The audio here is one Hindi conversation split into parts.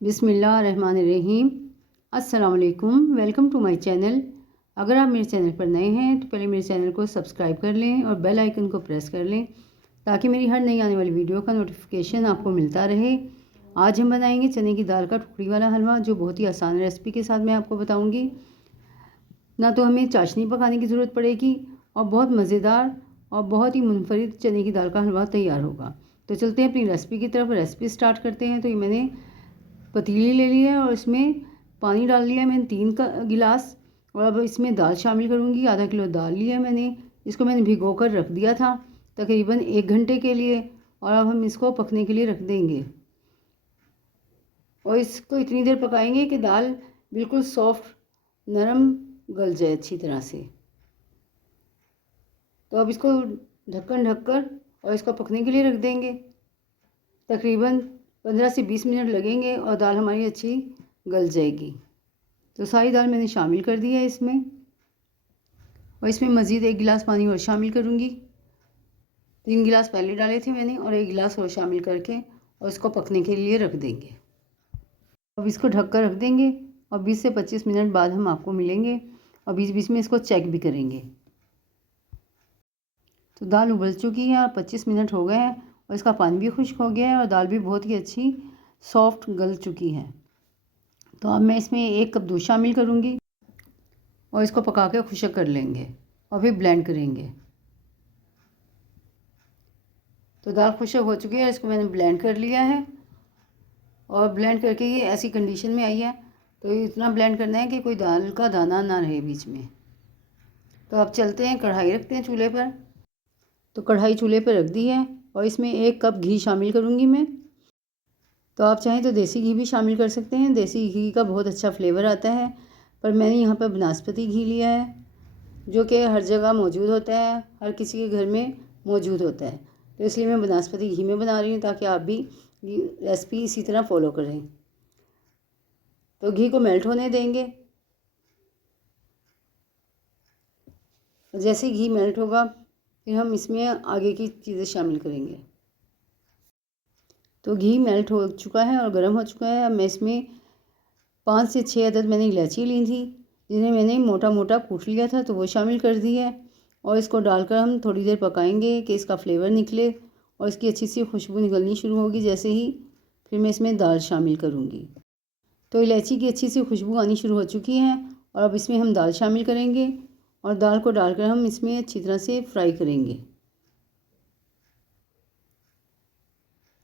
बिस्मिल्लाहिर्रहमानिर्रहीम। अस्सलाम वालेकुम। Welcome to my channel. अगर आप मेरे चैनल पर नए हैं तो पहले मेरे चैनल को सब्सक्राइब कर लें और बेल आइकन को प्रेस कर लें ताकि मेरी हर नई आने वाली वीडियो का नोटिफिकेशन आपको मिलता रहे। आज हम बनाएंगे चने की दाल का टुकड़ी वाला हलवा, जो बहुत ही आसान रेसिपी के साथ मैं आपको बताऊँगी। ना तो हमें चाशनी पकाने की ज़रूरत पड़ेगी और बहुत मज़ेदार और बहुत ही मुनफरिद चने की दाल का हलवा तैयार होगा। तो चलते हैं अपनी रेसिपी की तरफ। रेसिपी स्टार्ट करते हैं। तो ये मैंने पतीली ले ली है और इसमें पानी डाल लिया है मैंने 3 गिलास। और अब इसमें दाल शामिल करूँगी। आधा किलो दाल लिया है मैंने। इसको मैंने भिगो कर रख दिया था तकरीबन 1 घंटे के लिए, और अब हम इसको पकने के लिए रख देंगे। और इसको इतनी देर पकाएंगे कि दाल बिल्कुल सॉफ्ट नरम गल जाए अच्छी तरह से। तो अब इसको ढक्कन ढककर और इसको पकने के लिए रख देंगे। तकरीबन 15 से 20 मिनट लगेंगे और दाल हमारी अच्छी गल जाएगी। तो सारी दाल मैंने शामिल कर दी है इसमें, और इसमें मज़ीद 1 गिलास पानी और शामिल करूँगी। 3 गिलास पहले डाले थे मैंने और 1 गिलास और शामिल करके और इसको पकने के लिए रख देंगे। अब इसको ढक कर रख देंगे और 20 से 25 मिनट बाद हम आपको मिलेंगे और बीच बीच में इसको चेक भी करेंगे। तो दाल उबल चुकी है और 25 मिनट हो गए हैं और इसका पानी भी खुश्क हो गया है और दाल भी बहुत ही अच्छी सॉफ्ट गल चुकी है। तो अब मैं इसमें 1 कप दूध शामिल करूँगी और इसको पका के खुश्क कर लेंगे और फिर ब्लेंड करेंगे। तो दाल खुश्क हो चुकी है, इसको मैंने ब्लेंड कर लिया है और ब्लेंड करके ये ऐसी कंडीशन में आई है। तो इतना ब्लेंड करना है कि कोई दाल का दाना ना रहे बीच में। तो अब चलते हैं, कढ़ाई रखते हैं चूल्हे पर। तो कढ़ाई चूल्हे पर रख दी है और इसमें 1 कप घी शामिल करूँगी मैं। तो आप चाहें तो देसी घी भी शामिल कर सकते हैं। देसी घी का बहुत अच्छा फ्लेवर आता है, पर मैंने यहाँ पर बनास्पति घी लिया है जो कि हर जगह मौजूद होता है, हर किसी के घर में मौजूद होता है। तो इसलिए मैं बनास्पति घी में बना रही हूँ ताकि आप भी रेसिपी इसी तरह फॉलो करें। तो घी को मेल्ट होने देंगे। जैसे ही घी मेल्ट होगा फिर हम इसमें आगे की चीज़ें शामिल करेंगे। तो घी मेल्ट हो चुका है और गर्म हो चुका है। अब मैं इसमें 5 से 6 अदद मैंने इलायची ली थी, जिन्हें मैंने मोटा मोटा कूट लिया था, तो वो शामिल कर दी है। और इसको डालकर हम थोड़ी देर पकाएंगे कि इसका फ्लेवर निकले और इसकी अच्छी सी खुशबू निकलनी शुरू होगी। जैसे ही फिर मैं इसमें दाल शामिल करूँगी। तो इलायची की अच्छी सी खुशबू आनी शुरू हो चुकी है और अब इसमें हम दाल शामिल करेंगे और दाल को डालकर हम इसमें अच्छी तरह से फ्राई करेंगे।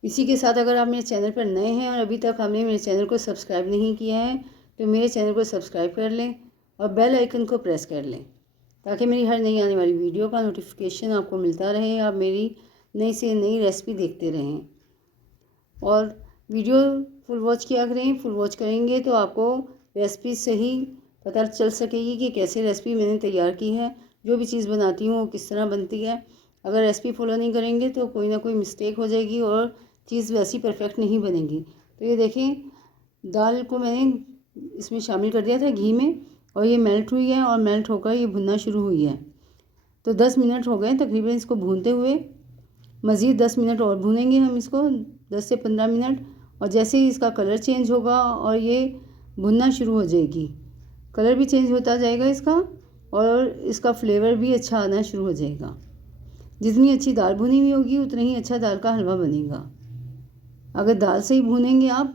इसी के साथ अगर आप मेरे चैनल पर नए हैं और अभी तक आपने मेरे चैनल को सब्सक्राइब नहीं किया है तो मेरे चैनल को सब्सक्राइब कर लें और बेल आइकन को प्रेस कर लें ताकि मेरी हर नई आने वाली वीडियो का नोटिफिकेशन आपको मिलता रहे। आप मेरी नई से नई रेसिपी देखते रहें और वीडियो फुल वॉच किया करें। फुल वॉच करेंगे तो आपको रेसिपी सही पता चल सकेगी कि कैसे रेसिपी मैंने तैयार की है। जो भी चीज़ बनाती हूँ वो किस तरह बनती है। अगर रेसिपी फॉलो नहीं करेंगे तो कोई ना कोई मिस्टेक हो जाएगी और चीज़ वैसी परफेक्ट नहीं बनेगी। तो ये देखें, दाल को मैंने इसमें शामिल कर दिया था घी में और ये मेल्ट हुई है और मेल्ट होकर ये भुनना शुरू हुई है। तो 10 मिनट हो गए तकरीबन इसको भूनते हुए। मज़ीद 10 मिनट और भूनेंगे हम इसको, 10 से 15 मिनट। और जैसे ही इसका कलर चेंज होगा और ये भुनना शुरू हो जाएगी, कलर भी चेंज होता जाएगा इसका और इसका फ्लेवर भी अच्छा आना शुरू हो जाएगा। जितनी अच्छी दाल भुनी हुई होगी उतना ही अच्छा दाल का हलवा बनेगा। अगर दाल से ही भूनेंगे आप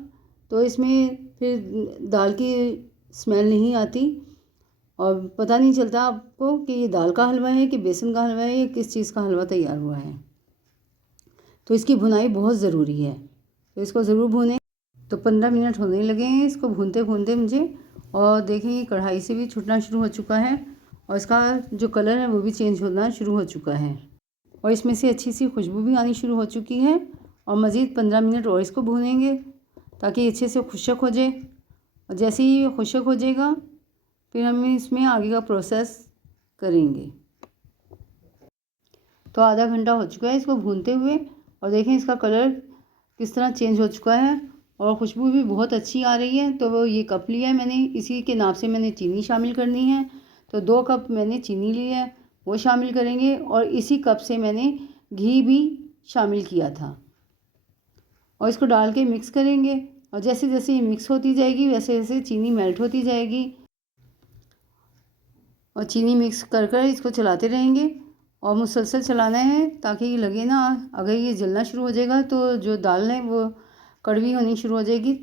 तो इसमें फिर दाल की स्मेल नहीं आती और पता नहीं चलता आपको कि ये दाल का हलवा है कि बेसन का हलवा है या किस चीज़ का हलवा तैयार हुआ है। तो इसकी भुनाई बहुत ज़रूरी है, तो इसको ज़रूर भूनें। तो 15 मिनट होने लगे हैं इसको भूनते भूनते मुझे, और देखें ये कढ़ाई से भी छूटना शुरू हो चुका है और इसका जो कलर है वो भी चेंज होना शुरू हो चुका है और इसमें से अच्छी सी खुशबू भी आनी शुरू हो चुकी है। और मज़ीद 15 मिनट और इसको भूनेंगे ताकि अच्छे से खुश्क हो जाए। और जैसे ही ये खुश्क हो जाएगा फिर हम इसमें आगे का प्रोसेस करेंगे। तो आधा घंटा हो चुका है इसको भूनते हुए और देखें इसका कलर किस तरह चेंज हो चुका है और खुशबू भी बहुत अच्छी आ रही है। तो वो ये कप लिया है मैंने, इसी के नाप से मैंने चीनी शामिल करनी है। तो 2 कप मैंने चीनी ली है, वो शामिल करेंगे और इसी कप से मैंने घी भी शामिल किया था और इसको डाल के मिक्स करेंगे और जैसे जैसे ये मिक्स होती जाएगी वैसे वैसे चीनी मेल्ट होती जाएगी और चीनी मिक्स कर कर इसको चलाते रहेंगे और मुसलसल चलाना है ताकि ये लगे ना, अगर ये जलना शुरू हो जाएगा तो जो दाल है वो कड़वी होनी शुरू हो जाएगी,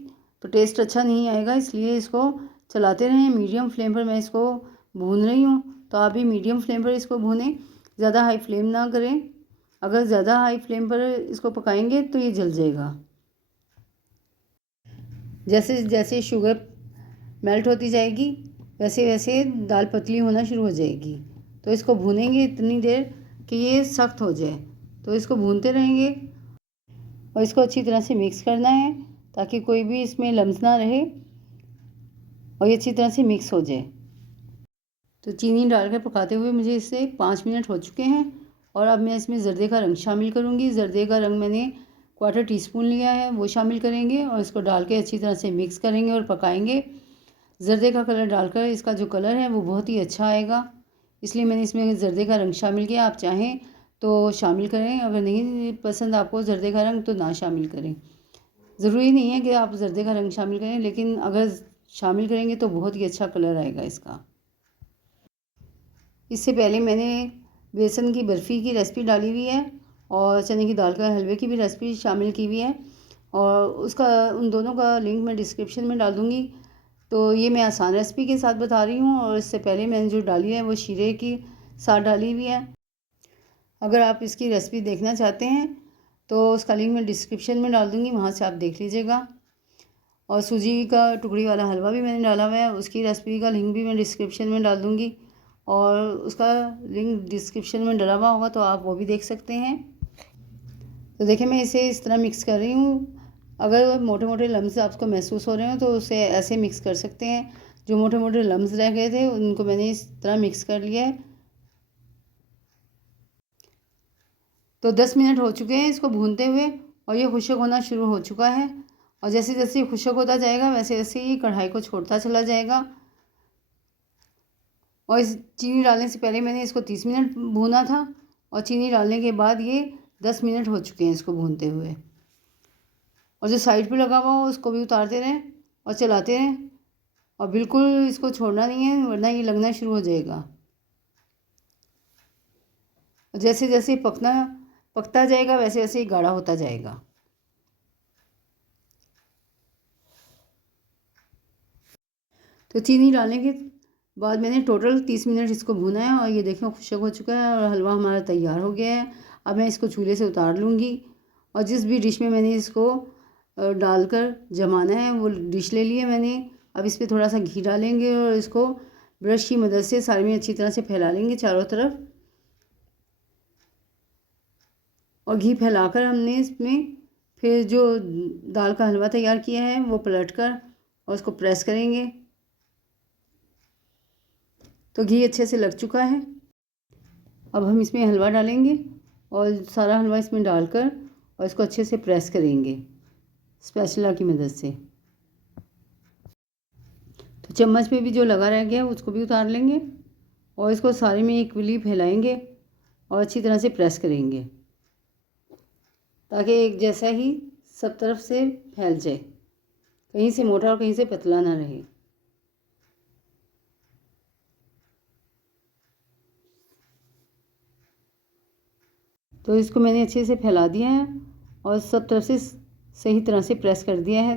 तो टेस्ट अच्छा नहीं आएगा। इसलिए इसको चलाते रहें। मीडियम फ्लेम पर मैं इसको भून रही हूँ, तो आप भी मीडियम फ्लेम पर इसको भूनें, ज़्यादा हाई फ्लेम ना करें। अगर ज़्यादा हाई फ्लेम पर इसको पकाएंगे तो ये जल जाएगा। जैसे जैसे शुगर मेल्ट होती जाएगी वैसे वैसे दाल पतली होना शुरू हो जाएगी, तो इसको भूनेंगे इतनी देर कि ये सख्त हो जाए। तो इसको भूनते रहेंगे और इसको अच्छी तरह से मिक्स करना है ताकि कोई भी इसमें लम्स ना रहे और ये अच्छी तरह से मिक्स हो जाए। तो चीनी डालकर पकाते हुए मुझे इससे 5 मिनट हो चुके हैं और अब मैं इसमें ज़र्दे का रंग शामिल करूँगी। ज़र्दे का रंग मैंने 1/4 टीस्पून लिया है, वो शामिल करेंगे और इसको डाल के अच्छी तरह से मिक्स करेंगे और पकाएंगे। ज़र्दे का कलर डालकर इसका जो कलर है वो बहुत ही अच्छा आएगा, इसलिए मैंने इसमें ज़र्दे का रंग शामिल किया। आप चाहें तो शामिल करें, अगर नहीं पसंद आपको ज़र्दे का रंग तो ना शामिल करें। ज़रूरी नहीं है कि आप ज़र्दे का रंग शामिल करें, लेकिन अगर शामिल करेंगे तो बहुत ही अच्छा कलर आएगा इसका। इससे पहले मैंने बेसन की बर्फ़ी की रेसिपी डाली हुई है और चने की दाल का हलवे की भी रेसिपी शामिल की हुई है और उसका उन दोनों का लिंक मैं डिस्क्रिप्शन में डाल दूँगी। तो ये मैं आसान रेसिपी के साथ बता रही हूँ और इससे पहले मैंने जो डाली है वो शीरे की साथ डाली हुई है। अगर आप इसकी रेसिपी देखना चाहते हैं तो उसका लिंक मैं डिस्क्रिप्शन में डाल दूँगी, वहाँ से आप देख लीजिएगा। और सूजी का टुकड़ी वाला हलवा भी मैंने डाला हुआ है, उसकी रेसिपी का लिंक भी मैं डिस्क्रिप्शन में डाल दूँगी और उसका लिंक डिस्क्रिप्शन में डला हुआ होगा तो आप वो भी देख सकते हैं। तो देखिए मैं इसे इस तरह मिक्स कर रही हूँ। अगर मोटे मोटे लम्स आपको महसूस हो रहे हो तो उसे ऐसे मिक्स कर सकते हैं। जो मोटे मोटे लम्स रह गए थे उनको मैंने इस तरह मिक्स कर लिया है। तो 10 मिनट हो चुके हैं इसको भूनते हुए और ये खुशक होना शुरू हो चुका है और जैसे जैसे ये खुशक होता जाएगा वैसे वैसे ही कढ़ाई को छोड़ता चला जाएगा। और इस चीनी डालने से पहले मैंने इसको 30 मिनट भूना था और चीनी डालने के बाद ये 10 मिनट हो चुके हैं इसको भूनते हुए। और जो साइड पे लगा हुआ हो उसको भी उतारते रहें और चलाते रहें और बिल्कुल इसको छोड़ना नहीं है, वरना ये लगना शुरू हो जाएगा। और जैसे जैसे पकता जाएगा वैसे वैसे ही गाढ़ा होता जाएगा। तो चीनी डालने के बाद मैंने टोटल 30 मिनट इसको भूना है और ये देखें खुशक हो चुका है और हलवा हमारा तैयार हो गया है। अब मैं इसको चूल्हे से उतार लूँगी और जिस भी डिश में मैंने इसको डालकर जमाना है वो डिश ले ली है मैंने। अब इस पर थोड़ा सा घी डालेंगे और इसको ब्रश की मदद से सारे में अच्छी तरह से फैला लेंगे चारों तरफ। और घी फैलाकर हमने इसमें फिर जो दाल का हलवा तैयार किया है वो पलटकर और उसको प्रेस करेंगे। तो घी अच्छे से लग चुका है। अब हम इसमें हलवा डालेंगे और सारा हलवा इसमें डालकर और इसको अच्छे से प्रेस करेंगे स्पैचुला की मदद से। तो चम्मच पे भी जो लगा रह गया उसको भी उतार लेंगे और इसको सारे में इक्वली फैलाएंगे और अच्छी तरह से प्रेस करेंगे ताकि एक जैसा ही सब तरफ से फैल जाए, कहीं से मोटा और कहीं से पतला ना रहे। तो इसको मैंने अच्छे से फैला दिया है और सब तरफ से सही तरह से प्रेस कर दिया है।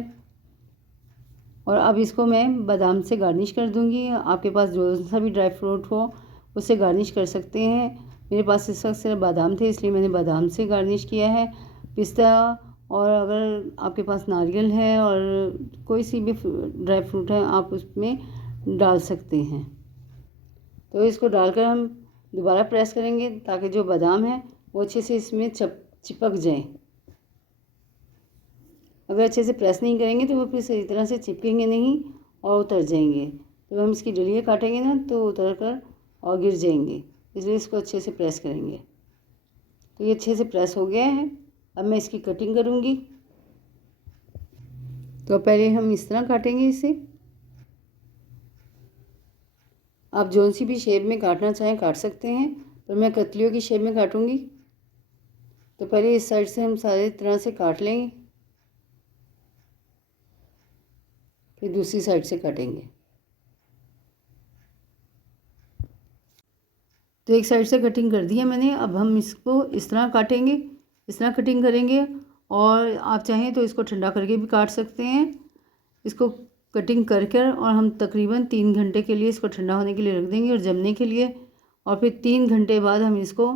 और अब इसको मैं बादाम से गार्निश कर दूंगी। आपके पास जो सा भी ड्राई फ्रूट हो उससे गार्निश कर सकते हैं। मेरे पास इस वक्त सिर्फ बादाम थे इसलिए मैंने बादाम से गार्निश किया है। पिस्ता और अगर आपके पास नारियल है और कोई सी भी ड्राई फ्रूट है आप उसमें डाल सकते हैं। तो इसको डालकर हम दोबारा प्रेस करेंगे ताकि जो बादाम है वो अच्छे से इसमें चिपक जाए। अगर अच्छे से प्रेस नहीं करेंगे तो वो फिर सही तरह से चिपकेंगे नहीं और उतर जाएंगे। तो हम इसकी डलियाँ काटेंगे ना तो उतर कर और गिर जाएंगे, इसलिए इसको अच्छे से प्रेस करेंगे। तो ये अच्छे से प्रेस हो गया है। अब मैं इसकी कटिंग करूँगी। तो पहले हम इस तरह काटेंगे इसे। आप जौन सी भी शेप में काटना चाहें काट सकते हैं, पर मैं कतलियों की शेप में काटूँगी। तो पहले इस साइड से हम सारे तरह से काट लेंगे। फिर दूसरी साइड से काटेंगे। तो एक साइड से कटिंग कर दी है मैंने। अब हम इसको इस तरह काटेंगे, इस तरह कटिंग करेंगे। और आप चाहें तो इसको ठंडा करके भी काट सकते हैं। इसको कटिंग कर कर और हम तकरीबन 3 घंटे के लिए इसको ठंडा होने के लिए रख देंगे और जमने के लिए। और फिर 3 घंटे बाद हम इसको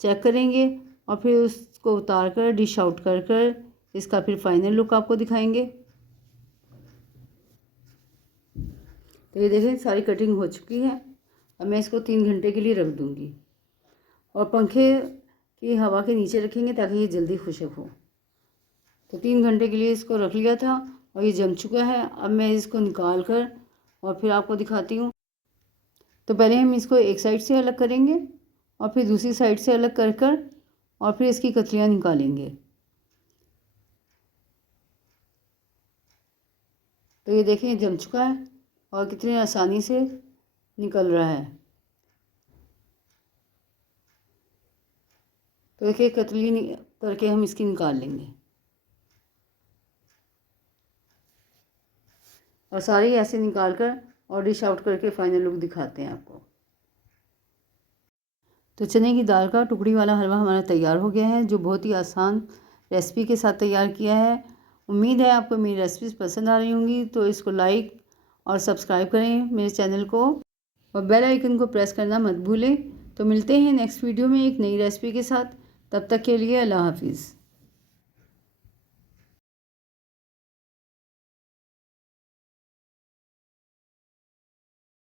चेक करेंगे और फिर उसको उतार कर डिश आउट कर कर इसका फिर फाइनल लुक आपको दिखाएंगे। तो ये देखें सारी कटिंग हो चुकी है। अब मैं इसको 3 घंटे के लिए रख दूँगी और पंखे की हवा के नीचे रखेंगे ताकि ये जल्दी खुशक हो। तो 3 घंटे के लिए इसको रख लिया था और ये जम चुका है। अब मैं इसको निकाल कर और फिर आपको दिखाती हूँ। तो पहले हम इसको एक साइड से अलग करेंगे और फिर दूसरी साइड से अलग कर कर और फिर इसकी कतलियाँ निकालेंगे। तो ये देखें जम चुका है और कितनी आसानी से निकल रहा है। तो देखिए कतली करके हम इसकी निकाल लेंगे और सारी ऐसे निकाल कर और डिश आउट करके फाइनल लुक दिखाते हैं आपको। तो चने की दाल का टुकड़ी वाला हलवा हमारा तैयार हो गया है, जो बहुत ही आसान रेसिपी के साथ तैयार किया है। उम्मीद है आपको मेरी रेसिपीज़ पसंद आ रही होंगी। तो इसको लाइक और सब्सक्राइब करें मेरे चैनल को और बेल आइकन को प्रेस करना मत भूलें। तो मिलते हैं नेक्स्ट वीडियो में एक नई रेसिपी के साथ। तब तक के लिए अल्लाह हाफिज़।